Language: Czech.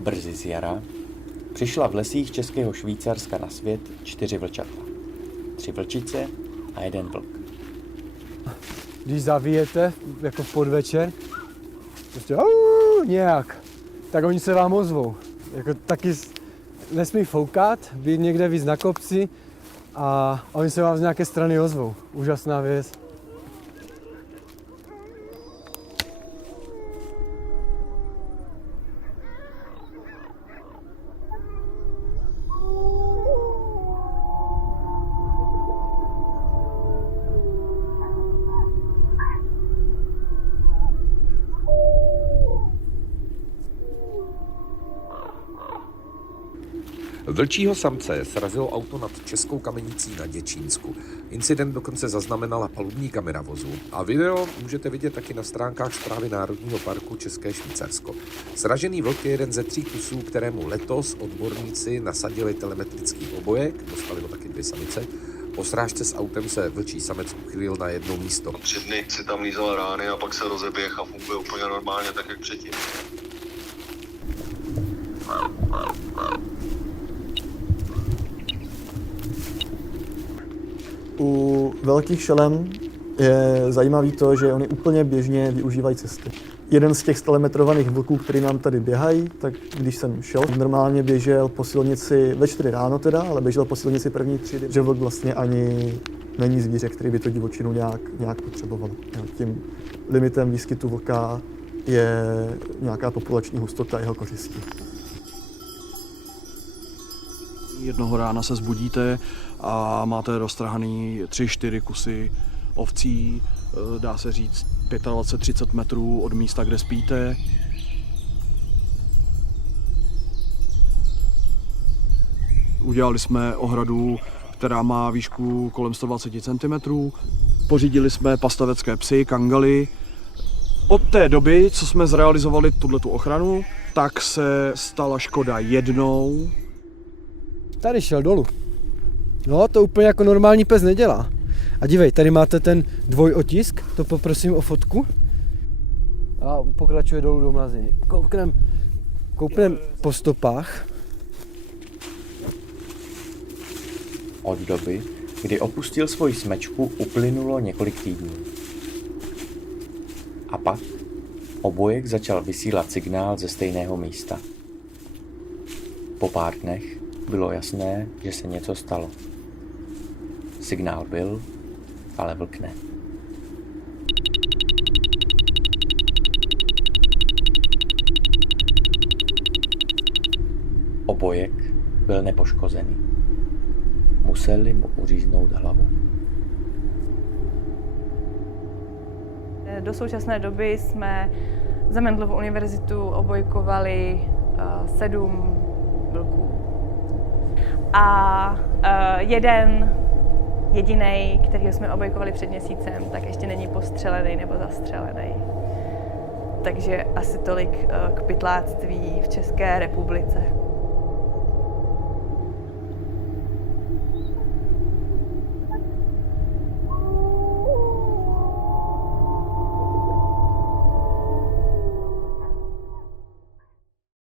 Brzy z jara přišla v lesích Českého Švýcarska na svět 4 vlčata. 3 vlčice a 1 vlk. Když zavíjete jako v podvečer, prostě nějak, tak oni se vám ozvou. Jako taky nesmí foukat, být někde víc na kopci a oni se vám z nějaké strany ozvou. Úžasná věc. Vlčího samce srazilo auto nad Českou Kamenicí na Děčínsku. Incident dokonce zaznamenala palubní kamera vozu a video můžete vidět taky na stránkách Správy Národního parku České Švýcarsko. Sražený vlk je jeden ze 3 kusů, kterému letos odborníci nasadili telemetrický obojek, dostali ho taky 2 samice. Po srážce s autem se vlčí samec uchylil na jedno místo. 3 dny si tam lízal rány a pak se rozeběh a funguje úplně normálně, tak jak předtím. U velkých šelem je zajímavý to, že oni úplně běžně využívají cesty. Jeden z těch telemetrovaných vlků, který nám tady běhají, tak když jsem šel, normálně běžel po silnici ve 4 ráno teda, ale běžel po silnici první třídy, že vlk vlastně ani není zvíře, který by to divočinu nějak potřeboval. Tím limitem výskytu vlka je nějaká populační hustota jeho kořistí. Jednoho rána se zbudíte a máte roztrhaný 3-4 kusy ovcí, dá se říct 25-30 metrů od místa, kde spíte. Udělali jsme ohradu, která má výšku kolem 120 cm. Pořídili jsme pastavecké psy, kangaly. Od té doby, co jsme zrealizovali tuhletu ochranu, tak se stala škoda jednou. Tady šel dolů. No, to úplně jako normální pes nedělá. A dívej, tady máte ten dvojotisk, to poprosím o fotku. A pokračuje dolů do mlaziny. Kouknem po stopách. Od doby, kdy opustil svoji smečku, uplynulo několik týdnů. A pak obojek začal vysílat signál ze stejného místa. Po pár dnech bylo jasné, že se něco stalo. Signál byl, ale vlk ne. Obojek byl nepoškozený. Museli mu uříznout hlavu. Do současné doby jsme za Mendelovu univerzitu obojkovali 7 vlků. A jeden jedinej, kterýho jsme obojkovali před měsícem, tak ještě není postřelený nebo zastřelený. Takže asi tolik k pytláctví v České republice.